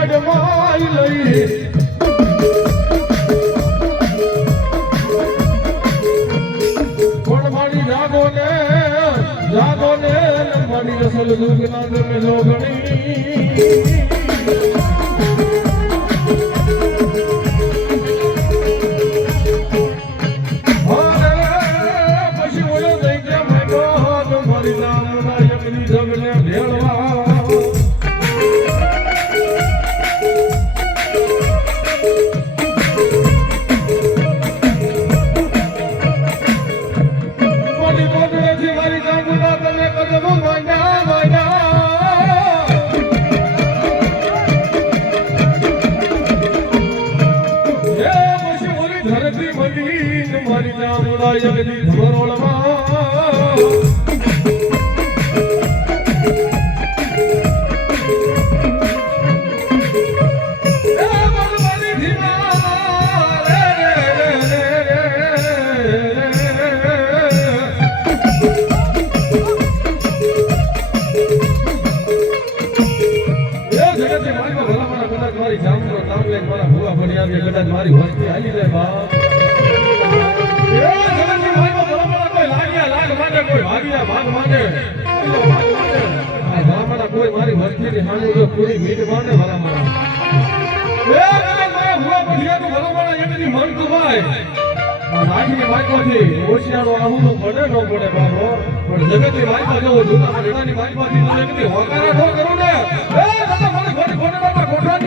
વડમાઈ લઈ વડમાડી જાગો ને મારી રસલ દુગના તમે લોગણી મારી નામડા યગદી ધરોળમાં મારી જામનો નામ લઈને મારા ભૂવા ભણ્યા કે કદાચ મારી વસ્તી હાલી લે બા કોઈ મારી વસ્તીની હાની પૂરી મીટ માને ભલા મારા મન કમાય લાગીની વાયકોથી હોશિયારો આવું પડે ન પડે બાબો પણ જગતની વાયકા જવો જૂના રેડાની વાયકાથી જગતની હોકારા ન કરું ને એ દાદા મને ખોટે બાપા ખોટા